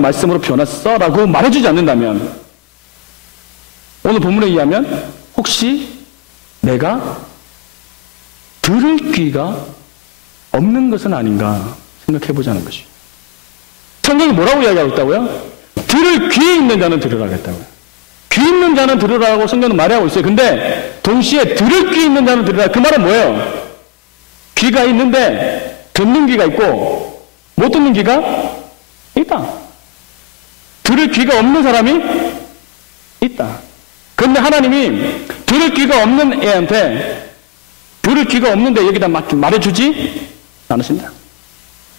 말씀으로 변했어 라고 말해주지 않는다면, 오늘 본문에 의하면 혹시 내가 들을 귀가 없는 것은 아닌가 생각해보자는 것이. 성경이 뭐라고 이야기하고 있다고요? 들을 귀 있는 자는 들으라겠다고요. 귀 있는 자는 들으라고 성경은 말하고 있어요. 근데 동시에 들을 귀 있는 자는 들으라. 그 말은 뭐예요? 귀가 있는데 듣는 귀가 있고 못 듣는 귀가 있다. 들을 귀가 없는 사람이 있다. 그런데 하나님이 들을 귀가 없는 애한테 들을 귀가 없는데 여기다 막 말해주지 않으신다.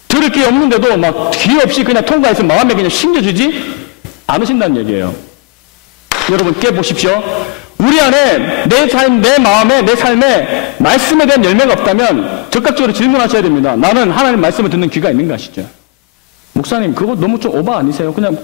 들을 귀 없는데도 막 귀 없이 그냥 통과해서 마음에 그냥 심겨주지 않으신다는 얘기예요. 여러분 깨보십시오. 우리 안에 내 삶, 내 마음에, 내 삶에 말씀에 대한 열매가 없다면 적극적으로 질문하셔야 됩니다. 나는 하나님 말씀을 듣는 귀가 있는가 하시죠. 목사님 그거 너무 좀 오바 아니세요? 그냥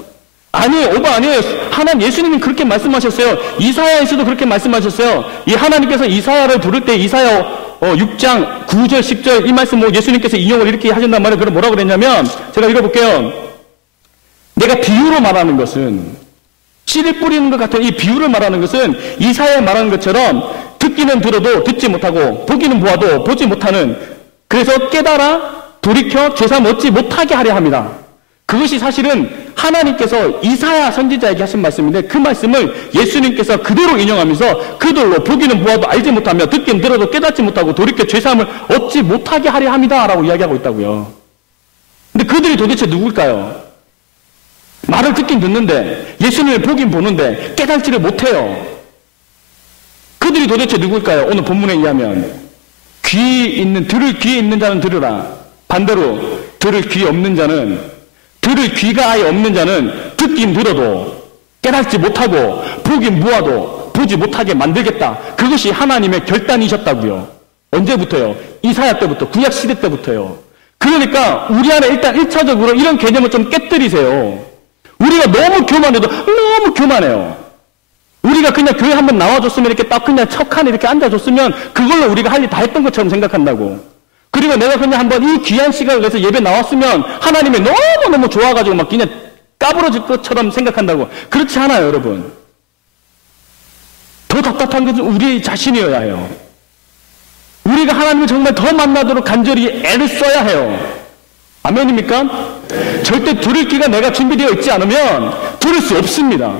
아니에요. 오바 아니에요. 하나님 예수님이 그렇게 말씀하셨어요. 이사야에서도 그렇게 말씀하셨어요. 이 하나님께서 이사야를 부를 때 이사야 6장 9절 10절 이 말씀 예수님께서 인용을 이렇게 하신단 말이에요. 그럼 뭐라고 그랬냐면 제가 읽어볼게요. 내가 비유로 말하는 것은 씨를 뿌리는 것 같은 이 비유를 말하는 것은 이사야에 말하는 것처럼 듣기는 들어도 듣지 못하고 보기는 보아도 보지 못하는, 그래서 깨달아 돌이켜 죄사함 얻지 못하게 하려 합니다. 그것이 사실은 하나님께서 이사야 선지자에게 하신 말씀인데 그 말씀을 예수님께서 그대로 인용하면서 그들로 보기는 보아도 알지 못하며 듣기는 들어도 깨닫지 못하고 돌이켜 죄사함을 얻지 못하게 하려 합니다 라고 이야기하고 있다고요. 근데 그들이 도대체 누굴까요? 말을 듣긴 듣는데 예수님을 보긴 보는데 깨닫지를 못해요. 그들이 도대체 누굴까요? 오늘 본문에 의하면 들을 귀 있는 자는 들으라. 반대로 들을 귀 없는 자는, 들을 귀가 아예 없는 자는 듣긴 들어도 깨닫지 못하고 보긴 보아도 보지 못하게 만들겠다. 그것이 하나님의 결단이셨다고요. 언제부터요? 이사야 때부터, 구약 시대 때부터요. 그러니까 우리 안에 일단 1차적으로 이런 개념을 좀 깨뜨리세요. 우리가 너무 교만해도 너무 교만해요. 우리가 그냥 교회 한번 나와줬으면 이렇게 딱 그냥 척하니 이렇게 앉아줬으면 그걸로 우리가 할 일 다 했던 것처럼 생각한다고. 그리고 내가 그냥 한번 이 귀한 시간을 내서 예배 나왔으면 하나님이 너무너무 좋아가지고 막 그냥 까부러질 것처럼 생각한다고. 그렇지 않아요, 여러분. 더 답답한 것은 우리 자신이어야 해요. 우리가 하나님을 정말 더 만나도록 간절히 애를 써야 해요. 아멘입니까? 절대 들을 귀가 내가 준비되어 있지 않으면 들을 수 없습니다.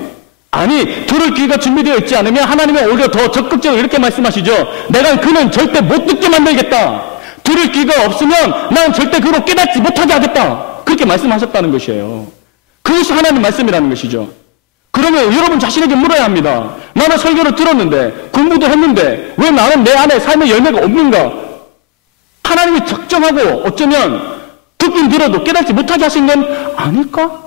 아니, 들을 귀가 준비되어 있지 않으면 하나님은 오히려 더 적극적으로 이렇게 말씀하시죠. 내가 그는 절대 못 듣게 만들겠다. 들을 귀가 없으면 난 절대 그로 깨닫지 못하게 하겠다. 그렇게 말씀하셨다는 것이에요. 그것이 하나님 말씀이라는 것이죠. 그러면 여러분 자신에게 물어야 합니다. 나는 설교를 들었는데 공부도 했는데 왜 나는 내 안에 삶의 열매가 없는가? 하나님이 적정하고 어쩌면 듣긴 들어도 깨닫지 못하게 하신 건 아닐까?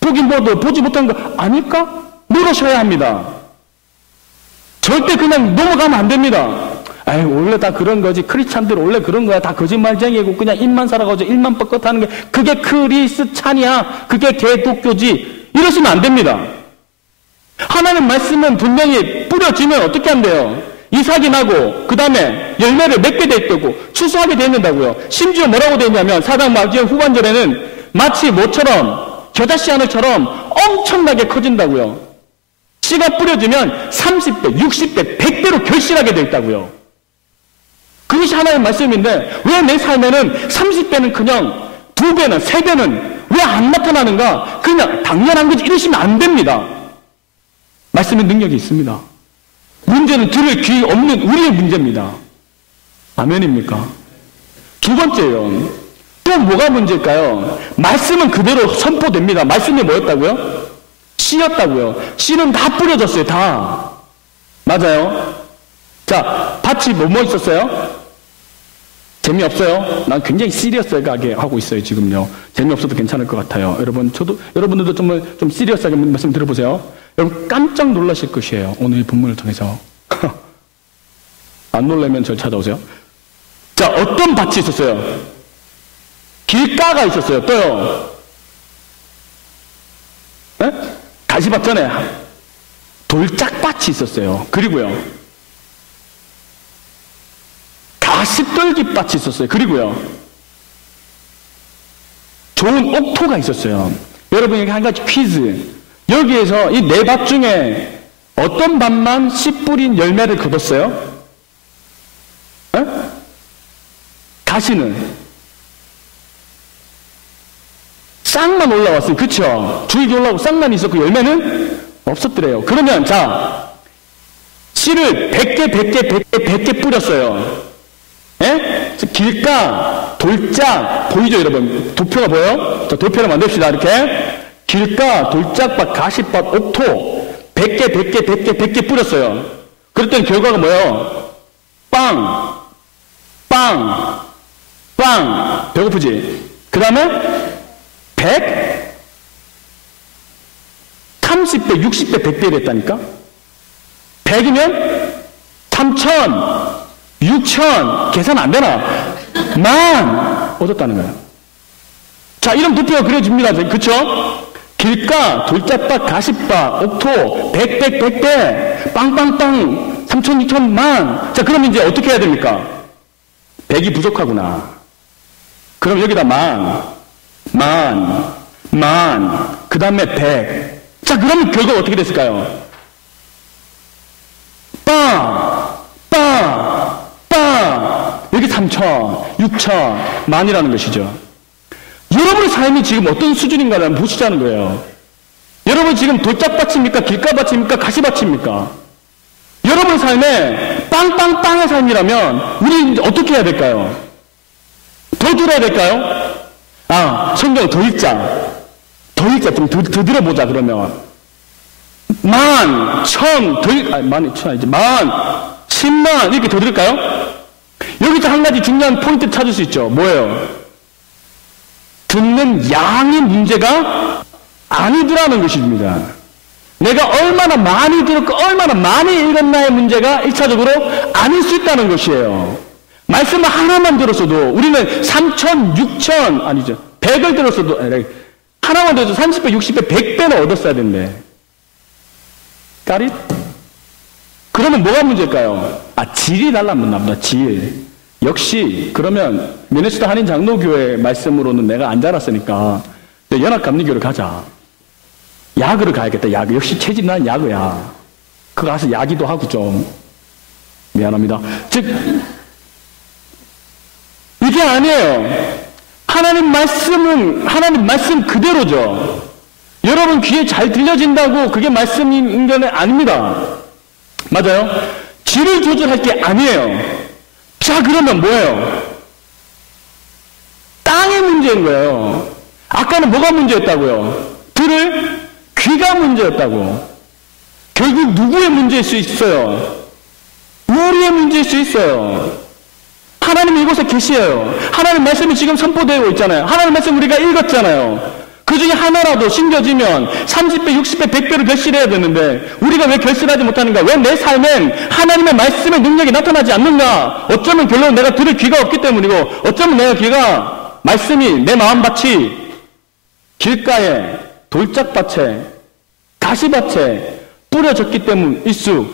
보긴 보도 보지 못한 거 아닐까? 물으셔야 합니다. 절대 그냥 넘어가면 안 됩니다. 아이, 원래 다 그런 거지. 크리스찬들 원래 그런 거야. 다 거짓말쟁이고 그냥 입만 살아가지고 입만 뻗긋하는 게 그게 크리스찬이야. 그게 개독교지. 이러시면 안 됩니다. 하나님 말씀은 분명히 뿌려지면 어떻게 한대요? 이삭이 나고 그 다음에 열매를 맺게 돼 있다고 추수하게 돼 있는다고요. 심지어 뭐라고 돼 있냐면 사장 마지막 후반절에는 마치 뭐처럼 겨자씨 하늘처럼 엄청나게 커진다고요. 씨가 뿌려지면 30배, 60배, 100배로 결실하게 돼 있다고요. 그것이 하나의 말씀인데 왜 내 삶에는 30배는 그냥 2배는 3배는 왜 안 나타나는가? 그냥 당연한 거지 이러시면 안 됩니다. 말씀의 능력이 있습니다. 문제는 들을 귀 없는 우리의 문제입니다. 아멘입니까? 두 번째요. 또 뭐가 문제일까요? 말씀은 그대로 선포됩니다. 말씀이 뭐였다고요? 씨였다고요. 씨는 다 뿌려졌어요. 다. 맞아요. 자, 밭이 뭐 있었어요? 재미없어요? 난 굉장히 시리어스하게 하고 있어요, 지금요. 재미없어도 괜찮을 것 같아요. 여러분들도 정말 좀 시리어스하게 말씀 들어보세요. 여러분 깜짝 놀라실 것이에요. 오늘 이 본문을 통해서. 안 놀라면 절 찾아오세요. 자, 어떤 밭이 있었어요? 길가가 있었어요. 또요. 네? 가시밭 전에 돌짝밭이 있었어요. 그리고요. 가시떨기밭이 있었어요. 그리고요. 좋은 옥토가 있었어요. 여러분에게 한 가지 퀴즈. 여기에서 이 네 밭 중에 어떤 밭만 씨 뿌린 열매를 거뒀어요? 에? 가시는 싹만 올라왔어요. 그쵸? 줄기 올라오고 싹만 있었고 열매는 없었더래요. 그러면 자, 씨를 100개 뿌렸어요. 예? 길가, 돌짝, 보이죠 여러분? 도표가 보여요? 자, 도표를 만듭시다. 이렇게 길가, 돌짝밭, 가시밭, 옥토 100개 뿌렸어요. 그랬더니 결과가 뭐예요? 빵, 빵, 빵. 배고프지? 그 다음에 100, 30배, 60배, 100배 됐다니까? 100이면 3천, 6천, 계산 안 되나? 만 얻었다는 거예요. 자, 이런 도표가 그려집니다. 그쵸? 길가, 돌짝밭, 가시밭, 옥토, 100배, 빵빵빵, 3천, 2천, 만. 자, 그럼 이제 어떻게 해야 됩니까? 100이 부족하구나. 그럼 여기다 만, 그 다음에 100. 자, 그러면 결과가 어떻게 됐을까요? 여기 3천, 6천, 만이라는 것이죠. 여러분의 삶이 지금 어떤 수준인가를 한번 보시자는 거예요. 여러분 지금 돌짝밭입니까? 길가밭입니까? 가시밭입니까? 여러분의 삶에 빵빵빵의 삶이라면 우리 어떻게 해야 될까요? 더 들어야 될까요? 아, 성경 더 읽자. 좀 더 들어보자, 그러면. 만, 천, 만이 천 아니지. 만, 10만, 이렇게 더 들을까요? 여기서 한 가지 중요한 포인트 찾을 수 있죠. 뭐예요? 듣는 양의 문제가 아니더라는 것입니다. 내가 얼마나 많이 들었고 얼마나 많이 읽었나의 문제가 1차적으로 아닐 수 있다는 것이에요. 말씀을 하나만 들었어도 우리는 3천, 6천, 아니죠. 100을 들었어도, 하나만 들어도 30배, 60배, 100배는 얻었어야 된대. 까릿? 그러면 뭐가 문제일까요? 아, 질이 달라붙나 보다, 질. 역시, 그러면, 미네소타 한인 장로교회 말씀으로는 내가 안 자랐으니까, 연합감리교를 가자. 야그를 가야겠다, 야그. 역시 체질 난 야그야. 그거 가서 야기도 하고 좀. 미안합니다. 즉, 이게 아니에요. 하나님 말씀 그대로죠. 여러분 귀에 잘 들려진다고 그게 말씀인 건 아닙니다. 맞아요? 질을 조절할 게 아니에요. 자, 그러면 뭐예요? 땅의 문제인 거예요. 아까는 뭐가 문제였다고요? 들을 귀가 문제였다고. 결국 누구의 문제일 수 있어요? 우리의 문제일 수 있어요. 하나님 이곳에 계시에요. 하나님 말씀이 지금 선포되고 있잖아요. 하나님 말씀 우리가 읽었잖아요. 그 중에 하나라도 심겨지면 30배, 60배, 100배를 결실해야 되는데 우리가 왜 결실하지 못하는가? 왜 내 삶엔 하나님의 말씀의 능력이 나타나지 않는가? 어쩌면 결론 내가 들을 귀가 없기 때문이고 어쩌면 내가 귀가 말씀이 내 마음밭이 길가에 돌짝밭에 가시밭에 뿌려졌기 때문일 수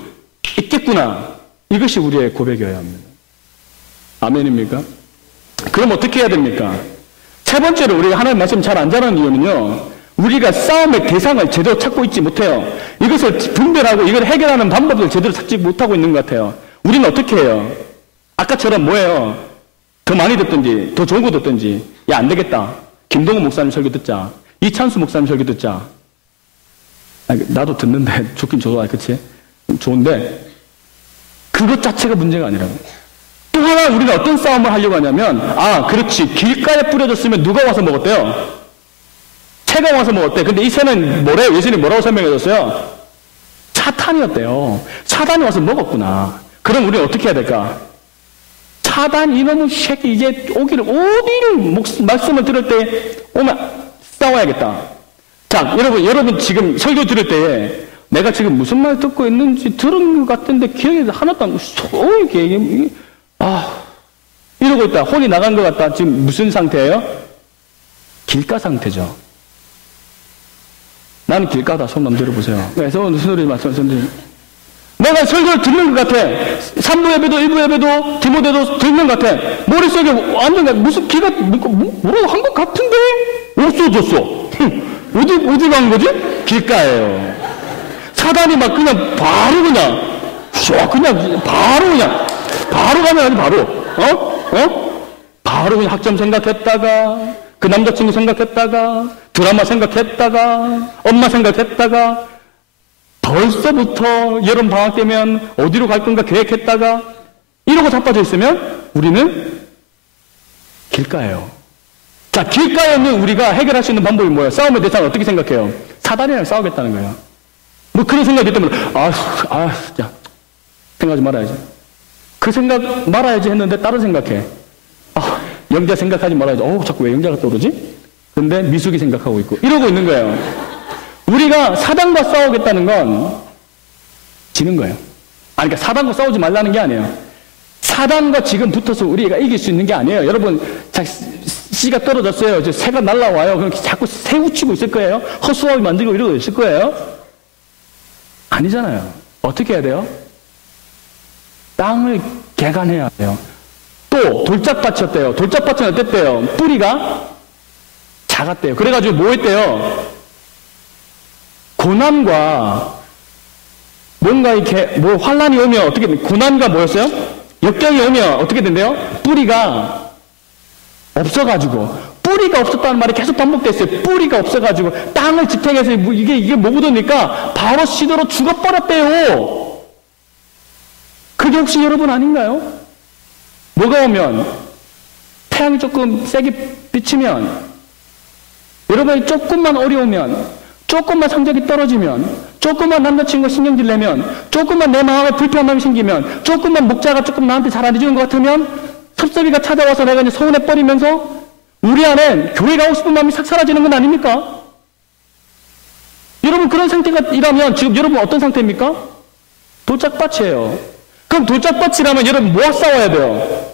있겠구나. 이것이 우리의 고백이어야 합니다. 아멘입니까? 그럼 어떻게 해야 됩니까? 세 번째로 우리가 하나님 말씀 잘 안 자라는 이유는요, 우리가 싸움의 대상을 제대로 찾고 있지 못해요. 이것을 분별하고 이걸 해결하는 방법을 제대로 찾지 못하고 있는 것 같아요. 우리는 어떻게 해요? 아까처럼 뭐예요? 더 많이 듣든지 더 좋은 거 듣든지, 야, 안 되겠다, 김동훈 목사님 설교 듣자, 이찬수 목사님 설교 듣자. 나도 듣는데 좋긴 좋아, 그치? 좋은데 그것 자체가 문제가 아니라고. 또 하나 우리가 어떤 싸움을 하려고 하냐면, 아, 그렇지, 길가에 뿌려졌으면 누가 와서 먹었대요? 새가 와서 먹었대. 근데 이 새는 뭐래요? 예수님이 뭐라고 설명해줬어요? 사탄이었대요. 사탄이 와서 먹었구나. 그럼 우리는 어떻게 해야 될까? 사단 이놈의 새끼 이제 오기를, 어디를 말씀을 들을 때 오면 싸워야겠다. 자, 여러분 지금 설교 들을 때에 내가 지금 무슨 말 듣고 있는지 들은 것 같은데 기억이 하나도 안 나. 이러고 있다. 혼이 나간 것 같다. 지금 무슨 상태예요? 길가 상태죠. 나는 길가다. 손 한번 들어보세요. 네, 손 들지 마세요. 내가 설교를 듣는 것 같아. 3부 예배도 1부 예배도 디모데도 듣는 것 같아. 머릿속에 완전 무슨 기가 뭐라고 한 것 같은데 없어졌어. 어디 간 거지? 길가예요. 사단이 막 그냥 바로 그냥 바로 가면 아니 바로 바로 그냥 학점 생각했다가 그 남자친구 생각했다가 드라마 생각했다가 엄마 생각했다가 벌써부터 여름 방학 되면 어디로 갈 건가 계획했다가 이러고 자빠져 있으면 우리는 길가예요. 자, 길가에 있는 우리가 해결할 수 있는 방법이 뭐예요? 싸움의 대상을 어떻게 생각해요? 사단이랑 싸우겠다는 거예요. 뭐 그런 생각이 때문에 진짜 생각하지 말아야지. 그 생각 말아야지 했는데 다른 생각해. 영자 생각하지 말아야지. 자꾸 왜 영자가 떠오르지? 근데 미숙이 생각하고 있고 이러고 있는 거예요. 우리가 사단과 싸우겠다는 건 지는 거예요. 그러니까 사단과 싸우지 말라는 게 아니에요. 사단과 지금 붙어서 우리가 이길 수 있는 게 아니에요. 여러분, 씨가 떨어졌어요. 이제 새가 날라와요. 그럼 자꾸 새 우치고 있을 거예요. 허수아비 만들고 이러고 있을 거예요. 아니잖아요. 어떻게 해야 돼요? 땅을 개간해야 돼요. 또 돌짝밭이었대요. 돌짝밭은 어땠대요? 뿌리가 작았대요. 그래가지고 뭐 했대요? 고난과 뭔가 이렇게 뭐 환란이 오면 어떻게 고난과 뭐였어요? 역경이 오면 어떻게 된대요? 뿌리가 없어가지고 뿌리가 없었다는 말이 계속 반복됐어요. 뿌리가 없어가지고 땅을 지탱해서 이게 뭐 묻으니까 바로 시대로 죽어버렸대요. 그게 혹시 여러분 아닌가요? 뭐가 오면 태양이 조금 세게 비치면 여러분이 조금만 어려우면 조금만 성적이 떨어지면 조금만 남자친구가 신경질 내면 조금만 내 마음에 불편함이 생기면 조금만 목자가 조금 나한테 잘 안 해주는 것 같으면 섭섭이가 찾아와서 내가 이제 서운해버리면서 우리 안엔 교회 가고 싶은 마음이 싹 사라지는 건 아닙니까? 여러분 그런 상태가 이라면 지금 여러분 어떤 상태입니까? 돌짝밭이에요. 그럼 돌짝밭이라면 여러분 뭐와 싸워야 돼요?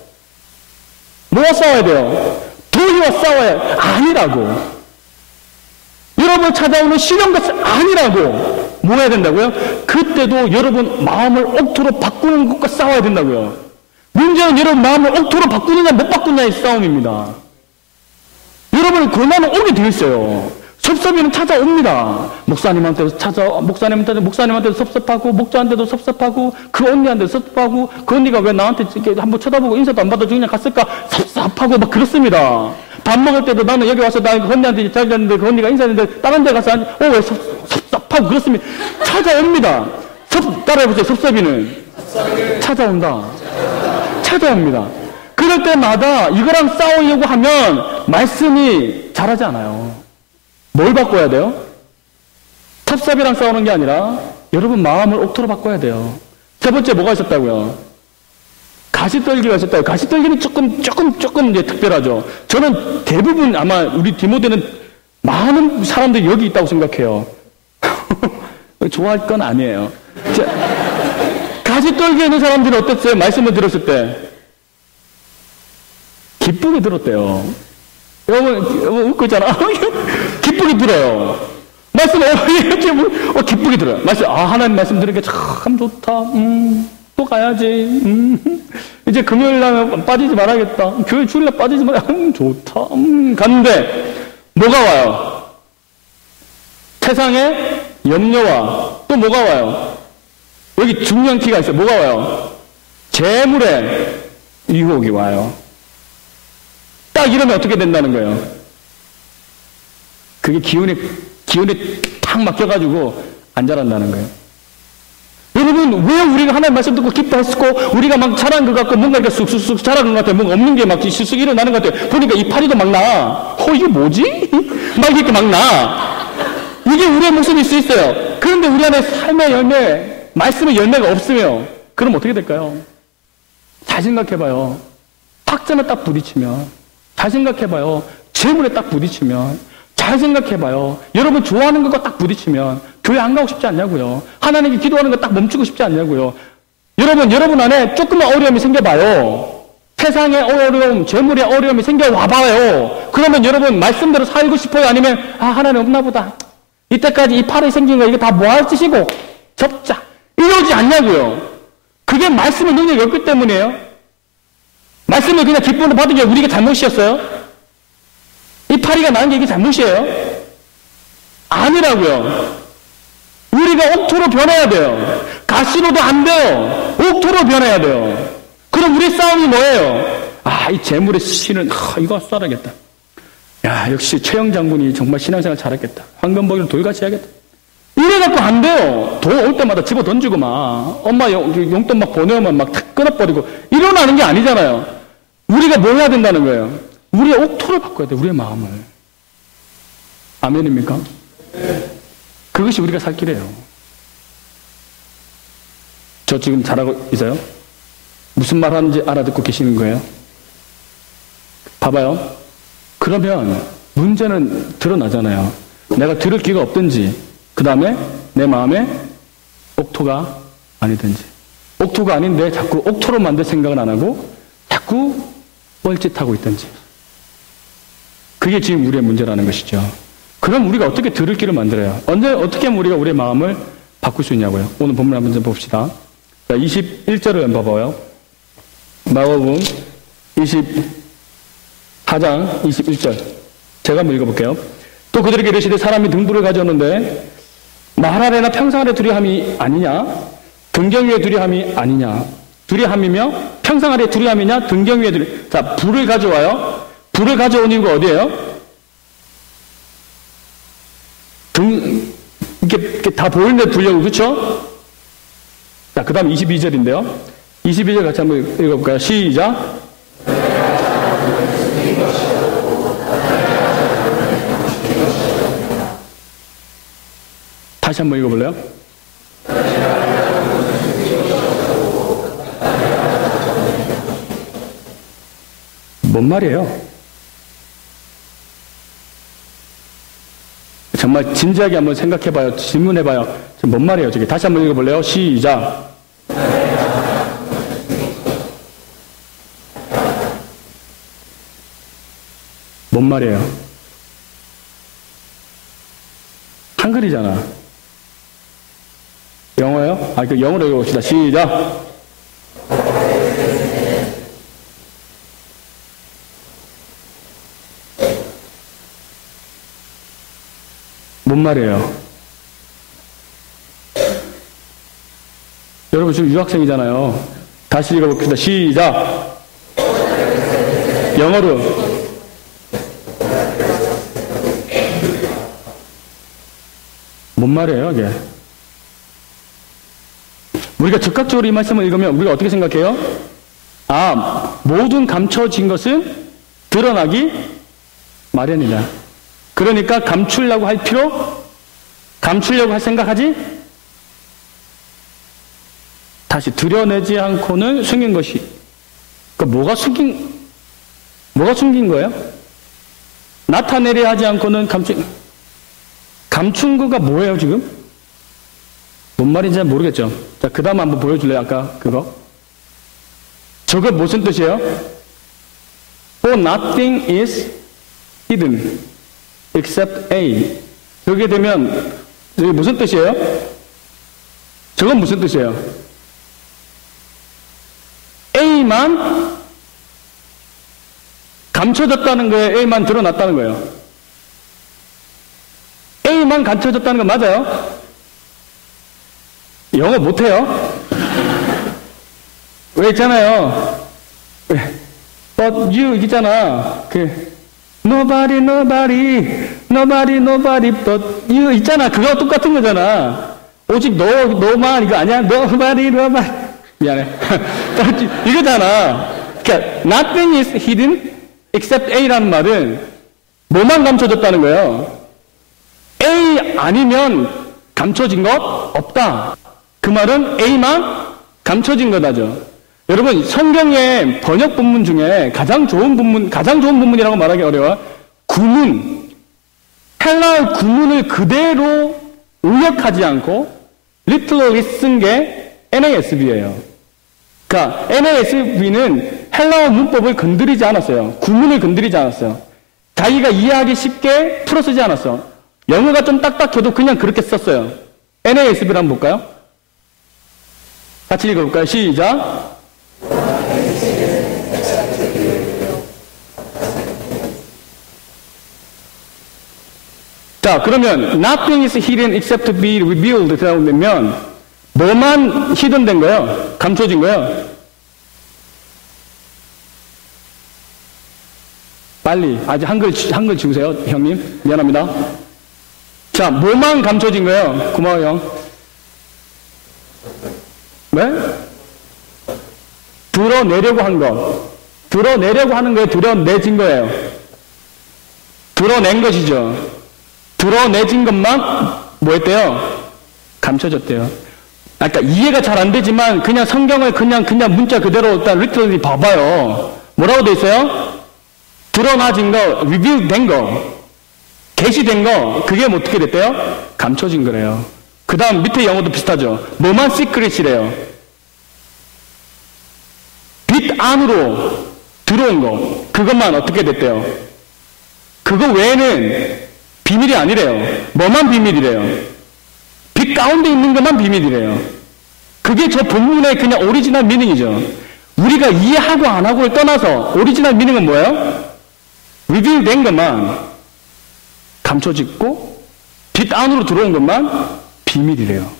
뭐와 싸워야 돼요? 도희와 싸워야 아니라고. 여러분 찾아오는 시련과 아니라고. 뭐 해야 된다고요? 그때도 여러분 마음을 옥토로 바꾸는 것과 싸워야 된다고요. 문제는 여러분 마음을 옥토로 바꾸느냐 못 바꾸느냐의 싸움입니다. 여러분은 고난은 오게 되어 있어요. 섭섭이는 찾아옵니다. 목사님한테도 섭섭하고, 목자한테도 섭섭하고, 그 언니한테도 섭섭하고, 그 언니가 왜 나한테 이렇게 한번 쳐다보고 인사도 안 받아주고 그냥 갔을까? 섭섭하고 막 그렇습니다. 밥 먹을 때도 나는 여기 와서 나 그 언니한테 잘 잤는데 그 언니가 인사했는데 다른 데 가서 왜 섭섭하고 그렇습니다. 찾아옵니다. 따라해보세요. 섭섭이는 찾아온다. 찾아옵니다. 그럴 때마다 이거랑 싸우려고 하면 말씀이 잘하지 않아요. 뭘 바꿔야 돼요? 섭섭이랑 싸우는 게 아니라 여러분 마음을 옥토로 바꿔야 돼요. 세 번째 뭐가 있었다고요? 가시떨기가 있었다고요. 가시떨기는 조금 이제 특별하죠. 저는 대부분 아마 우리 디모데는 많은 사람들이 여기 있다고 생각해요. 좋아할 건 아니에요. 가시떨기에 있는 사람들은 어땠어요? 말씀을 들었을 때 기쁘게 들었대요. 여러분 웃고 있잖아. 기쁘게 들어요. 말씀 기쁘게 들어요. 말씀 하나님 말씀 들으니까 참 좋다. 또 가야지. 이제 금요일 날 빠지지 말아야겠다. 교회 주일날 빠지지 말아야 좋다. 갔는데 뭐가 와요? 세상에 염려와 또 뭐가 와요? 여기 중요한 키가 있어요. 뭐가 와요? 재물의 유혹이 와요. 딱 이러면 어떻게 된다는 거예요? 그게 기운에 탁 맡겨가지고 안 자란다는 거예요. 여러분, 왜 우리가 하나님 말씀 듣고 기뻐했고, 우리가 막 자란 것 같고, 뭔가 이렇게 쑥쑥쑥 자라는 것 같아요. 뭔가 없는 게 막 쑥쑥 일어나는 것 같아요. 보니까 이파리도 막 나. 이게 뭐지? 막 이렇게 막 나. 이게 우리의 모습일 수 있어요. 그런데 우리 안에 삶의 열매, 말씀의 열매가 없으면, 그럼 어떻게 될까요? 잘 생각해봐요. 학점에 딱 부딪히면, 잘 생각해봐요. 재물에 딱 부딪히면, 잘 생각해봐요. 여러분 좋아하는 것과 딱 부딪히면 교회 안 가고 싶지 않냐고요. 하나님께 기도하는 거 딱 멈추고 싶지 않냐고요. 여러분 안에 조금만 어려움이 생겨봐요. 세상의 어려움, 재물의 어려움이 생겨와봐요. 그러면 여러분 말씀대로 살고 싶어요? 아니면 하나님 없나 보다. 이때까지 이 팔이 생긴 거 이거 다 뭐 할 짓이고 접자. 이러지 않냐고요. 그게 말씀의 능력이 없기 때문이에요. 말씀을 그냥 기쁨으로 받은 게 우리가 잘못이었어요? 이 파리가 나는 게 이게 잘못이에요? 아니라고요. 우리가 옥토로 변해야 돼요. 가시로도 안 돼요. 옥토로 변해야 돼요. 그럼 우리 싸움이 뭐예요? 이 재물의 신은 이거 쏴야겠다. 야, 역시 최영 장군이 정말 신앙생활 잘했겠다. 황금보기를 돌같이 해야겠다. 이래갖고 안 돼요. 돈 올 때마다 집어 던지고 막 엄마 용돈 막 보내오면 막 탁 끊어버리고 일어나는 게 아니잖아요. 우리가 뭘 해야 된다는 거예요? 우리의 옥토를 바꿔야 돼요. 우리의 마음을. 아멘입니까? 그것이 우리가 살 길이에요. 저 지금 잘하고 있어요? 무슨 말 하는지 알아듣고 계시는 거예요? 봐봐요. 그러면 문제는 드러나잖아요. 내가 들을 기가 없든지, 그 다음에 내 마음에 옥토가 아니든지. 옥토가 아닌데 자꾸 옥토로 만들 생각은 안 하고 자꾸 뻘짓하고 있든지. 그게 지금 우리의 문제라는 것이죠. 그럼 우리가 어떻게 들을 길을 만들어요? 어떻게 하면 우리가 우리의 마음을 바꿀 수 있냐고요? 오늘 본문 한번 좀 봅시다. 자, 21절을 한번 봐봐요. 마가복음 24장 21절. 제가 한번 읽어볼게요. 또 그들에게 이르시되 사람이 등불을 가져오는데 말 아래나 평상 아래 두려함이 아니냐? 등경 위에 두려함이 아니냐? 두려함이며 평상 아래 두려함이냐? 등경 위에 두려함. 자, 불을 가져와요. 불을 가져온 이유가 어디예요? 이렇게 다 보이는데 두려고, 그렇죠? 자, 그 다음 22절인데요. 22절 같이 한번 읽어볼까요? 시작. 다시 한번 읽어볼래요? 뭔 말이에요? 정말 진지하게 한번 생각해봐요. 질문해봐요. 뭔 말이에요? 저게 다시 한번 읽어볼래요? 시작. 뭔 말이에요? 한글이잖아. 영어요? 그 영어로 읽어봅시다. 시작. 뭔 말이에요? 여러분 지금 유학생이잖아요. 다시 읽어봅시다. 시작. 영어로. 뭔 말이에요, 이게? 우리가 즉각적으로 이 말씀을 읽으면 우리가 어떻게 생각해요? 모든 감춰진 것은 드러나기 마련이다. 그러니까 감추려고 할 생각하지? 다시 드러내지 않고는 숨긴 것이. 그러니까 뭐가 숨긴 거예요? 나타내려 하지 않고는 감춘 거가 뭐예요, 지금? 뭔 말인지 잘 모르겠죠? 자, 그 다음 한번 보여줄래요? 아까 그거? 저거 무슨 뜻이에요? For nothing is hidden except A. 저게 되면, 저게 무슨 뜻이에요? 저건 무슨 뜻이에요? A만 감춰졌다는 거예요? A만 드러났다는 거예요? A만 감춰졌다는 거 맞아요? 영어 못해요? 왜 있잖아요. But you 있잖아. nobody but you 있잖아. 그거 똑같은 거잖아. 오직 너만 이거 아니야? nobody. 미안해. 이거잖아. 그러니까 nothing is hidden except A라는 말은 뭐만 감춰졌다는 거예요? A 아니면 감춰진 것 없다. 그 말은 A만 감춰진 거다죠. 여러분, 성경의 번역 본문 중에 가장 좋은 본문이라고 말하기 어려워. 구문, 헬라어 구문을 그대로 의역하지 않고 literally 쓴 게 NASB예요. 그러니까 NASB는 헬라어 문법을 건드리지 않았어요. 구문을 건드리지 않았어요. 자기가 이해하기 쉽게 풀어쓰지 않았어. 영어가 좀 딱딱해도 그냥 그렇게 썼어요. NASB를 한번 볼까요? 같이 읽어볼까요? 시작. 자, 그러면 nothing is hidden except to be revealed 되면 뭐만 히든된 거예요? 감춰진 거예요? 빨리 아직 한글 지우세요, 형님. 미안합니다. 자, 뭐만 감춰진 거예요? 고마워요. 네? 드러내려고 한 거. 드러내려고 하는 거예요? 드러내진 거예요? 드러낸 것이죠. 드러내진 것만 뭐 했대요? 감춰졌대요. 그러니까 이해가 잘 안 되지만 그냥 성경을 그냥 문자 그대로 일단 리터럴리 봐봐요. 뭐라고 돼 있어요? 드러나진 거, 리뷰 된 거, 게시된 거, 그게 뭐 어떻게 됐대요? 감춰진 거래요. 그 다음 밑에 영어도 비슷하죠. 뭐만 시크릿이래요? 빛 안으로 들어온 거, 그것만 어떻게 됐대요? 그거 외에는 비밀이 아니래요. 뭐만 비밀이래요? 빛 가운데 있는 것만 비밀이래요. 그게 저 본문의 그냥 오리지널 미닝이죠. 우리가 이해하고 안 하고를 떠나서 오리지널 미닝은 뭐예요? 리뷰 된 것만 감춰짓고 빛 안으로 들어온 것만 비밀이래요.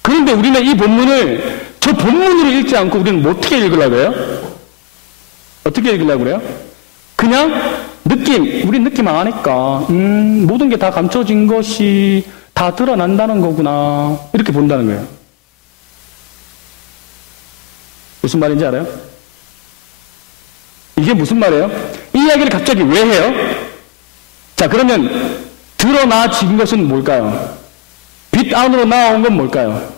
그런데 우리는 이 본문을 저 본문으로 읽지 않고 우리는 뭐 어떻게 읽으려고 해요? 어떻게 읽으려고 그래요? 그냥 우리 느낌 안 하니까 모든 게 다 감춰진 것이 다 드러난다는 거구나 이렇게 본다는 거예요. 무슨 말인지 알아요? 이게 무슨 말이에요? 이 이야기를 갑자기 왜 해요? 자, 그러면 드러나진 것은 뭘까요? 빛 안으로 나온 건 뭘까요?